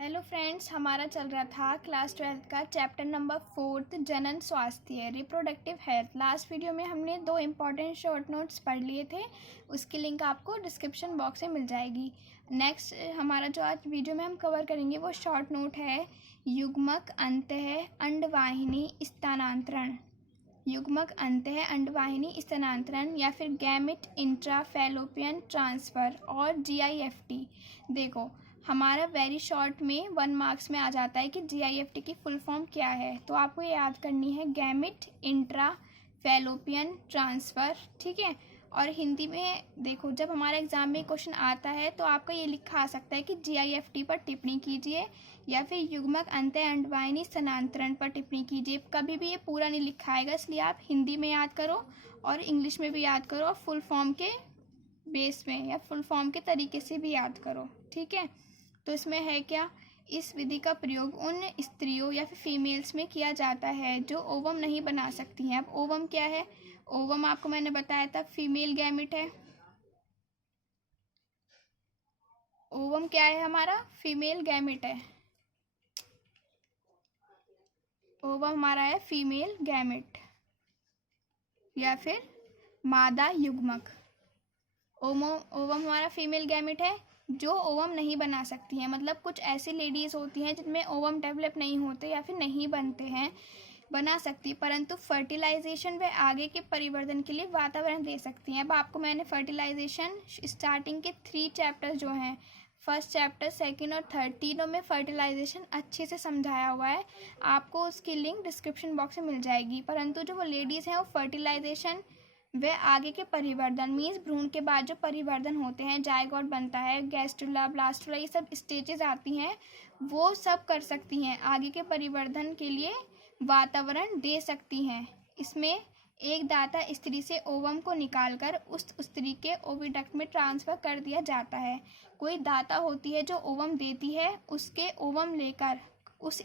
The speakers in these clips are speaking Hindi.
हेलो फ्रेंड्स, हमारा चल रहा था क्लास 12th का चैप्टर नंबर 4 जनन स्वास्थ्य रिप्रोडक्टिव हेल्थ। लास्ट वीडियो में हमने 2 इम्पॉर्टेंट शॉर्ट नोट्स पढ़ लिए थे, उसकी लिंक आपको डिस्क्रिप्शन बॉक्स में मिल जाएगी। नेक्स्ट हमारा जो आज वीडियो में हम कवर करेंगे वो शॉर्ट नोट है युग्मक अंतः अंडवाहिनी स्थानांतरण। युग्मक अंतः अंडवाहिनी स्थानांतरण या फिर गैमेट इंट्रा फैलोपियन ट्रांसफ़र और GIFT। देखो हमारा वेरी शॉर्ट में 1 मार्क्स में आ जाता है कि GIFT की फुल फॉर्म क्या है, तो आपको ये याद करनी है गैमेट इंट्रा फैलोपियन ट्रांसफ़र। ठीक है। और हिंदी में देखो जब हमारे एग्जाम में क्वेश्चन आता है तो आपका ये लिखा आ सकता है कि GIFT पर टिप्पणी कीजिए या फिर युग्मक अंतः अंडवाहिनी स्थानांतरण पर टिप्पणी कीजिए। कभी भी ये पूरा नहीं लिखा आएगा, इसलिए आप हिंदी में याद करो और इंग्लिश में भी याद करो और फुल फॉर्म के बेस में या फुल फॉर्म के तरीके से भी याद करो। ठीक है। तो इसमें है क्या, इस विधि का प्रयोग उन स्त्रियों या फिर फीमेल्स में किया जाता है जो ओवम नहीं बना सकती हैं। अब ओवम क्या है? ओवम आपको मैंने बताया था फीमेल गैमेट है। ओवम क्या है हमारा? फीमेल गैमेट है। ओवम हमारा है फीमेल गैमेट या फिर मादा युग्मक। ओवम हमारा फीमेल गैमेट है जो ओवम नहीं बना सकती हैं। मतलब कुछ ऐसी लेडीज़ होती हैं जिनमें ओवम डेवलप नहीं होते या फिर नहीं बनते हैं, बना सकती, परंतु फर्टिलाइजेशन व आगे के परिवर्धन के लिए वातावरण दे सकती हैं। अब आपको मैंने फर्टिलाइजेशन स्टार्टिंग के 3 चैप्टर्स जो हैं, फर्स्ट चैप्टर, सेकंड और थर्ड, तीनों में फर्टिलाइजेशन अच्छे से समझाया हुआ है। आपको उसकी लिंक डिस्क्रिप्शन बॉक्स में मिल जाएगी। परंतु जो वो लेडीज़ हैं वो फर्टिलाइजेशन वे आगे के परिवर्धन मीन्स भ्रूण के बाद जो परिवर्धन होते हैं, जायगोट बनता है, गैस्ट्रुला, ब्लास्टुला, ये सब स्टेजेस आती हैं, वो सब कर सकती हैं। आगे के परिवर्धन के लिए वातावरण दे सकती हैं। इसमें एक दाता स्त्री से ओवम को निकालकर उस स्त्री के ओविडक्ट में ट्रांसफ़र कर दिया जाता है। कोई दाता होती है जो ओवम देती है, उसके ओवम लेकर उस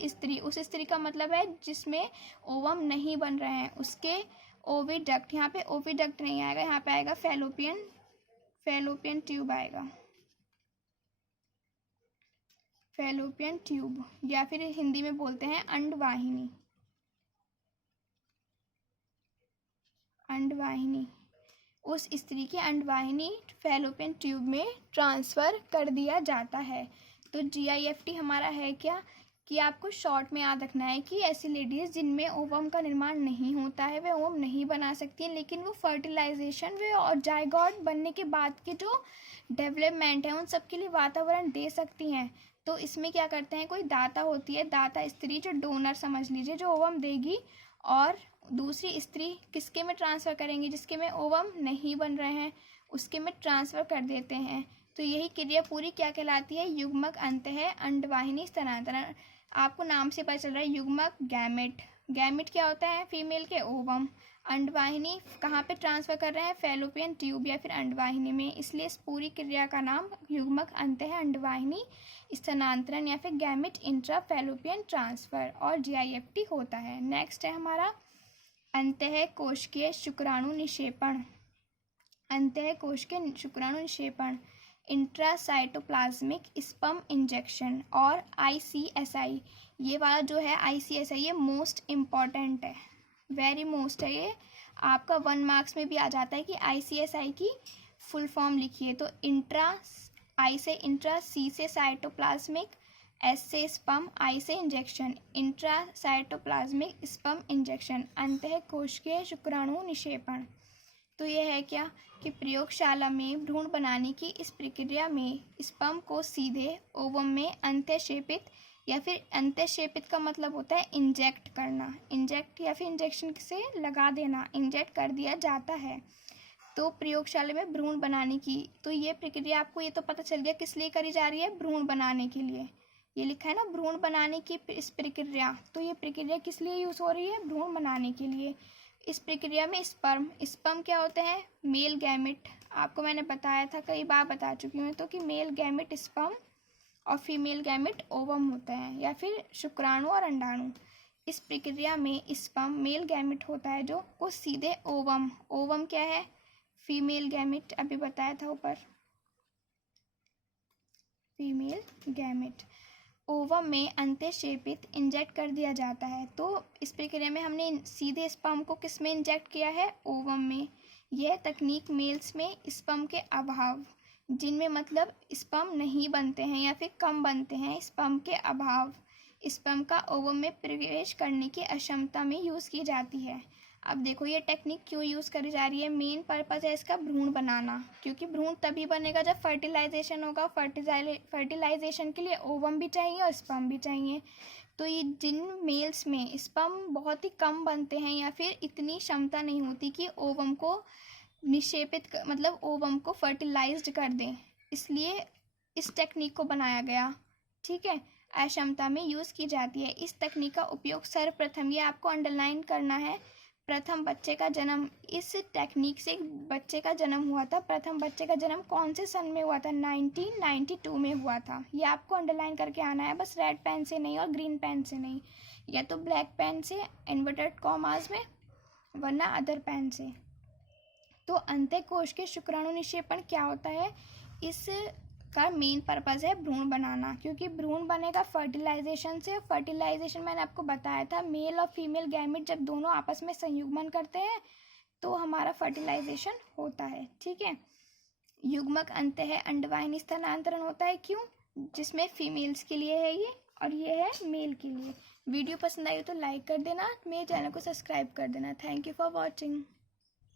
स्त्री का मतलब है जिसमें ओवम नहीं बन रहे हैं, उसके ओविडक्ट, यहाँ पे ओविडक्ट नहीं आएगा, यहाँ पे आएगा फैलोपियन ट्यूब आएगा, फैलोपियन ट्यूब, या फिर हिंदी में बोलते हैं अंडवाहिनी। अंडवाहिनी, उस स्त्री की अंडवाहिनी फैलोपियन ट्यूब में ट्रांसफ़र कर दिया जाता है। तो GIFT हमारा है क्या कि आपको शॉर्ट में याद रखना है कि ऐसी लेडीज़ जिनमें ओवम का निर्माण नहीं होता है, वे ओवम नहीं बना सकती हैं, लेकिन वो फर्टिलाइजेशन वे और जायगोट बनने के बाद के जो डेवलपमेंट है उन सब के लिए वातावरण दे सकती हैं। तो इसमें क्या करते हैं, कोई दाता होती है, दाता स्त्री जो डोनर समझ लीजिए, जो ओवम देगी, और दूसरी स्त्री किसके में ट्रांसफ़र करेंगी, जिसके में ओवम नहीं बन रहे हैं उसके में ट्रांसफ़र कर देते हैं। तो यही क्रिया पूरी क्या कहलाती है? युग्मक अंतः अंडवाहिनी स्थानांतरण। आपको नाम से पता चल रहा है युग्मक गैमेट। गैमेट क्या होता है? फीमेल के ओवम। अंडवाहिनी कहाँ पे ट्रांसफ़र कर रहे हैं? फैलोपियन ट्यूब या फिर अंडवाहिनी में, इसलिए इस पूरी क्रिया का नाम युग्मक अंतः अंडवाहिनी स्थानांतरण या फिर गैमेट इंट्रा फैलोपियन ट्रांसफ़र और GIFT होता है। नेक्स्ट है हमारा अंतः कोशिकीय शुक्राणु निक्षेपण। अंतः कोशिकीय शुक्राणु निक्षेपण, इंट्रासाइटोप्लाज्मिक स्पर्म इंजेक्शन और ICSI। ये वाला जो है ICSI ये मोस्ट इम्पॉर्टेंट है, वेरी मोस्ट है। ये आपका 1 मार्क्स में भी आ जाता है कि ICSI की फुल फॉर्म लिखिए। तो I से इंट्रा, C से साइटोप्लाज्मिक, S से स्पर्म, I से इंजेक्शन, इंट्रासाइटोप्लाज्मिक स्पर्म इंजेक्शन, अंतः कोशिकीय शुक्राणु निक्षेपण। तो ये है क्या कि प्रयोगशाला में भ्रूण बनाने की इस प्रक्रिया में स्पर्म को सीधे ओवम में अंतःक्षेपित या फिर अंतःक्षेपित का मतलब होता है इंजेक्ट करना, इंजेक्ट या फिर इंजेक्शन से लगा देना, इंजेक्ट कर दिया जाता है। तो प्रयोगशाला में भ्रूण बनाने की, तो ये प्रक्रिया आपको ये तो पता चल गया किस लिए करी जा रही है? भ्रूण बनाने के लिए। ये लिखा है ना भ्रूण बनाने की इस प्रक्रिया, तो ये प्रक्रिया किस लिए यूज़ हो रही है? भ्रूण बनाने के लिए। इस प्रक्रिया में स्पर्म क्या होते हैं? Male gamete. आपको मैंने बताया था, कई बार बता चुकी हूँ तो कि मेल गैमेट स्पर्म और फीमेल गैमेट ओवम होते हैं या फिर शुक्राणु और अंडाणु। इस प्रक्रिया में स्पर्म मेल गैमेट होता है जो को सीधे ओवम क्या है? फीमेल गैमेट, अभी बताया था ऊपर, फीमेल गैमेट ओवम में अंत्यशेपित इंजेक्ट कर दिया जाता है। तो इस प्रक्रिया में हमने सीधे स्पर्म को किस में इंजेक्ट किया है? ओवम में। यह तकनीक मेल्स में स्पर्म के अभाव, जिनमें मतलब स्पर्म नहीं बनते हैं या फिर कम बनते हैं, स्पर्म के अभाव, स्पर्म का ओवम में प्रवेश करने की अक्षमता में यूज़ की जाती है। अब देखो ये टेक्निक क्यों यूज़ करी जा रही है? मेन पर्पज़ है इसका भ्रूण बनाना, क्योंकि भ्रूण तभी बनेगा जब फर्टिलाइजेशन होगा। फर्टिलाइजेशन के लिए ओवम भी चाहिए और स्पर्म भी चाहिए। तो ये जिन मेल्स में स्पर्म बहुत ही कम बनते हैं या फिर इतनी क्षमता नहीं होती कि ओवम को निक्षेपित मतलब ओवम को फर्टिलाइज्ड कर दें, इसलिए इस टेक्निक को बनाया गया। ठीक है, अक्षमता में यूज़ की जाती है। इस तकनीक का उपयोग सर्वप्रथम, ये आपको अंडरलाइन करना है, प्रथम बच्चे का जन्म, इस टेक्निक से बच्चे का जन्म हुआ था। प्रथम बच्चे का जन्म कौन से सन में हुआ था? 1992 में हुआ था। ये आपको अंडरलाइन करके आना है, बस रेड पेन से नहीं और ग्रीन पेन से नहीं, या तो ब्लैक पेन से इन्वर्टेड कॉमास में, वरना अदर पेन से। तो अंत्यकोश के शुक्राणु निक्षेपण क्या होता है? इस का मेन पर्पज़ है भ्रूण बनाना, क्योंकि भ्रूण बनेगा फर्टिलाइजेशन से। फर्टिलाइजेशन मैंने आपको बताया था, मेल और फीमेल गैमेट जब दोनों आपस में संयुग्मन करते हैं तो हमारा फर्टिलाइजेशन होता है। ठीक है, युग्मक अंत्य है अंडवाहिनी स्थानांतरण होता है। क्यों? जिसमें फीमेल्स के लिए है ये और ये है मेल के लिए। वीडियो पसंद आई हो तो लाइक कर देना, मेरे चैनल को सब्सक्राइब कर देना। Thank you for watching.